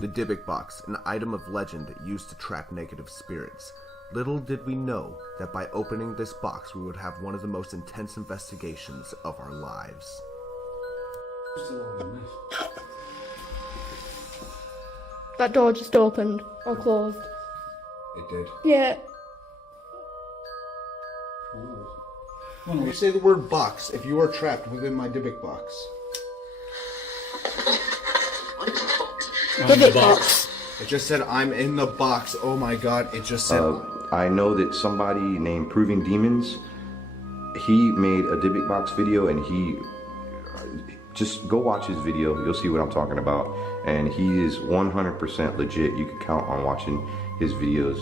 The Dybbuk box, an item of legend used to trap negative spirits. Little did we know that by opening this box we would have one of the most intense investigations of our lives. That door just opened or closed. It did. Yeah. When you say the word box, if you are trapped within my Dybbuk box. Dybbuk box. It just said I'm in the box. Oh my god, it just said... I know that somebody named Proving Demons, he made a Dybbuk box video, and he... Just go watch his video, you'll see what I'm talking about. And he is 100% legit. You can count on watching his videos.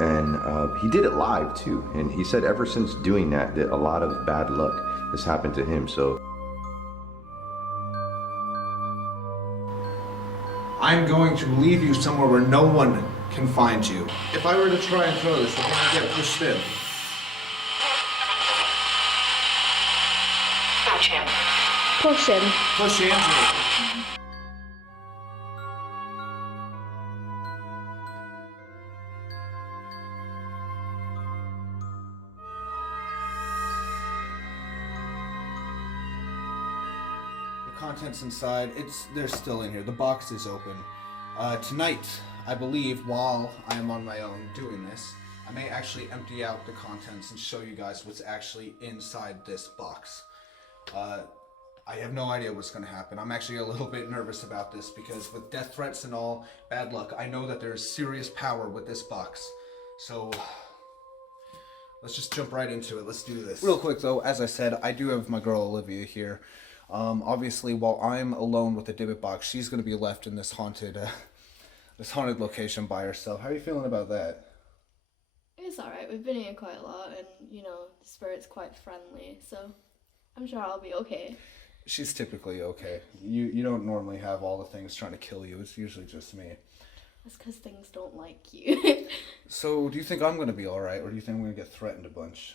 And he did it live too. And he said ever since doing that, that a lot of bad luck has happened to him, so. I'm going to leave you somewhere where no one can find you. If I were to try and throw this, I'm going to get pushed in. Push him. Push him. Push Andrew. Contents inside, they're still in here. The box is open. Tonight, I believe, while I am on my own doing this, I may actually empty out the contents and show you guys what's actually inside this box. I have no idea what's going to happen. I'm actually a little bit nervous about this because with death threats and all, bad luck, I know that there's serious power with this box. So, let's just jump right into it. Let's do this. Real quick though, as I said, I do have my girl Olivia here. Obviously, while I'm alone with the Dybbuk box, she's going to be left in this haunted location by herself. How are you feeling about that? It's alright, we've been here quite a lot and, you know, the spirit's quite friendly, so I'm sure I'll be okay. She's typically okay. You don't normally have all the things trying to kill you. It's usually just me. That's because things don't like you. So, do you think I'm going to be alright, or do you think I'm going to get threatened a bunch?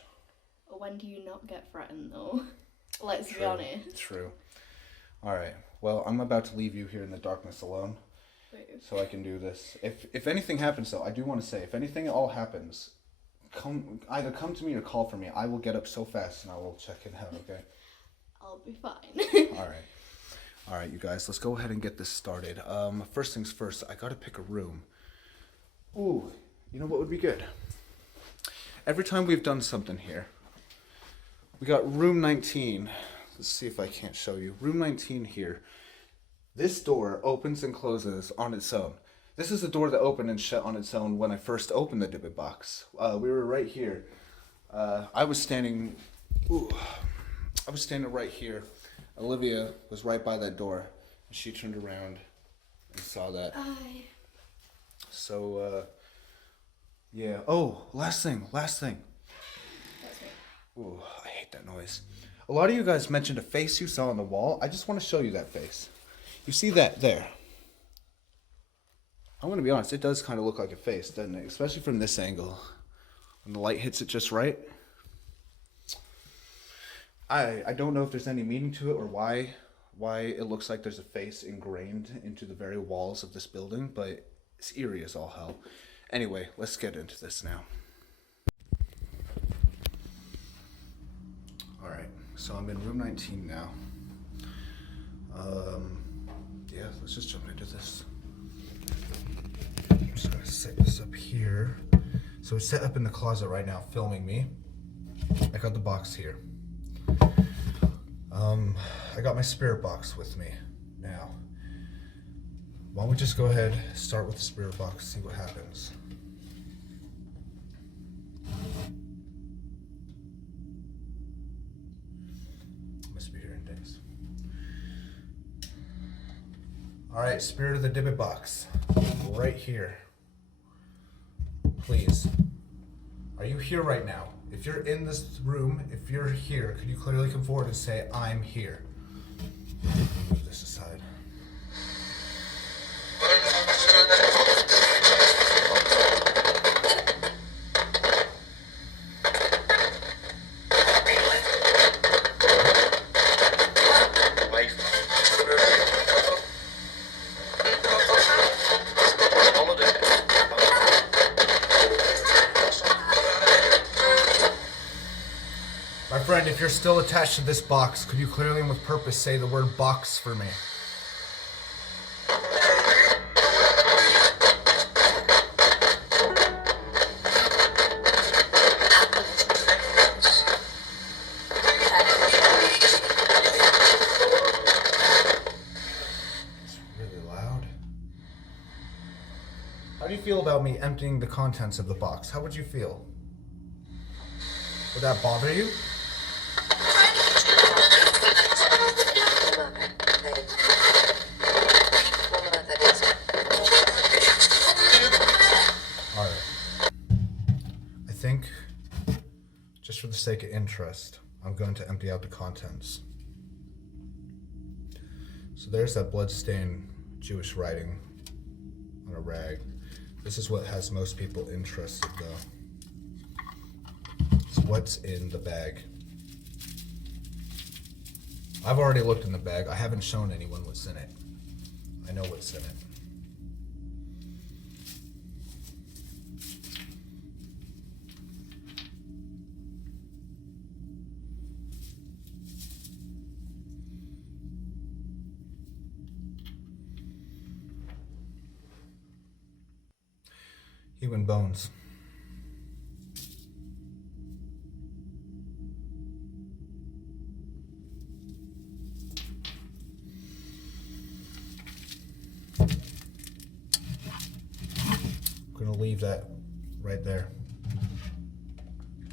When do you not get threatened, though? Let's be honest. True. Alright, well, I'm about to leave you here in the darkness alone. So I can do this. If anything happens, though, I do want to say, if anything at all happens, either come to me or call for me. I will get up so fast and I will check it out, okay? I'll be fine. Alright, you guys, let's go ahead and get this started. First things first, I gotta pick a room. Ooh, you know what would be good? Every time we've done something here, we got room 19. Let's see if I can't show you. Room 19 here. This door opens and closes on its own. This is a door that opened and shut on its own when I first opened the Dybbuk box. We were right here. I was standing right here. Olivia was right by that door. And she turned around and saw that. Aye. So, yeah. Oh, last thing. That's me. Ooh, I hate that noise. A lot of you guys mentioned a face you saw on the wall. I just want to show you that face. You see that there? I'm going to be honest, it does kind of look like a face, doesn't it? Especially from this angle. When the light hits it just right. I don't know if there's any meaning to it or why it looks like there's a face ingrained into the very walls of this building, but it's eerie as all hell. Anyway, let's get into this now. Alright, so I'm in room 19 now. Yeah, let's just jump into this. I'm just gonna set this up here. So it's set up in the closet right now, filming me. I got the box here. I got my spirit box with me now. Why don't we just go ahead, start with the spirit box, see what happens. Must be hearing things. Alright, spirit of the Dybbuk box. Right here. Please. Are you here right now? If you're in this room, if you're here, could you clearly come forward and say, I'm here? Move this aside. if you're still attached to this box, could you clearly and with purpose say the word box for me? It's really loud. How do you feel about me emptying the contents of the box? How would you feel? Would that bother you? Alright. I think, just for the sake of interest, I'm going to empty out the contents. So there's that bloodstained Jewish writing on a rag. This is what has most people interested though. What's in the bag? I've already looked in the bag. I haven't shown anyone what's in it. I know what's in it. Human bones. Leave that right there.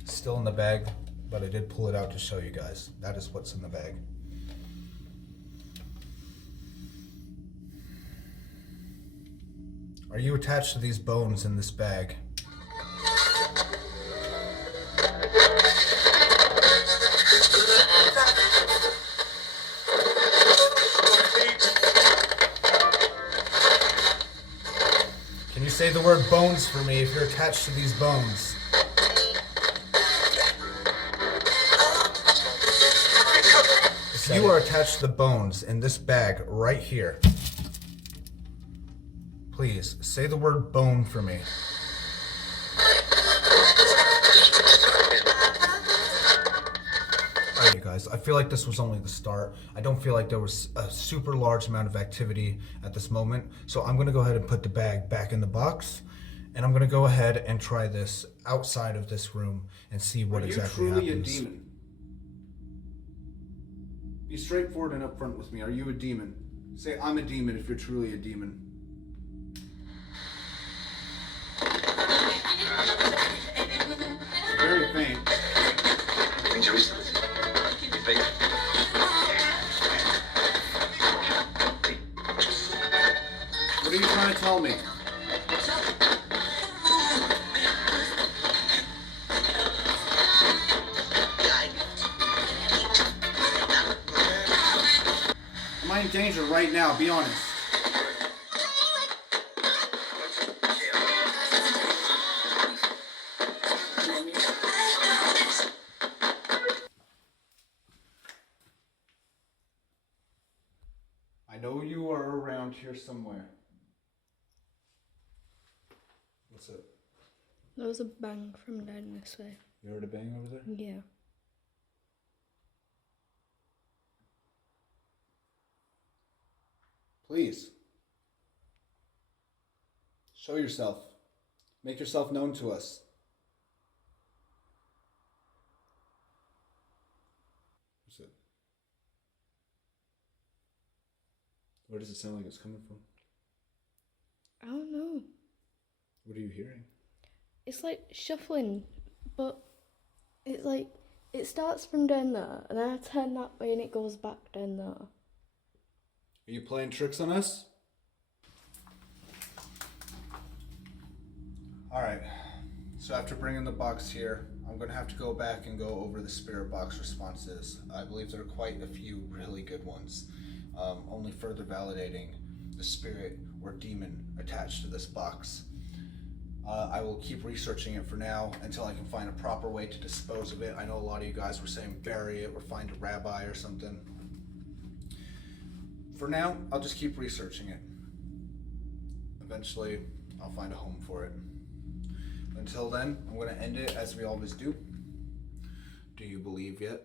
Still in the bag, but I did pull it out to show you guys. That is what's in the bag. Are you attached to these bones in this bag? Can you say the word bones for me if you're attached to these bones? If you are attached to the bones in this bag right here, please say the word bone for me. Alright, you guys, I feel like this was only the start. I don't feel like there was a super large amount of activity at this moment. So I'm going to go ahead and put the bag back in the box. And I'm going to go ahead and try this outside of this room and see what exactly happens. Are you truly a demon? Be straightforward and upfront with me. Are you a demon? Say, I'm a demon if you're truly a demon. It's very faint. What are you trying to tell me? Am I in danger right now? Be honest. I know you are around here somewhere. What's it? There was a bang from down this way. You heard a bang over there? Yeah. Please. Show yourself. Make yourself known to us. What's it? Where does it sound like it's coming from? I don't know. What are you hearing? It's like shuffling, but it's like, it starts from down there, and then I turn that way and it goes back down there. Are you playing tricks on us? Alright, so after bringing the box here, I'm going to have to go back and go over the spirit box responses. I believe there are quite a few really good ones, only further validating the spirit or demon attached to this box. I will keep researching it for now until I can find a proper way to dispose of it. I know a lot of you guys were saying bury it or find a rabbi or something. For now, I'll just keep researching it. Eventually, I'll find a home for it. Until then, I'm going to end it as we always do. Do you believe yet?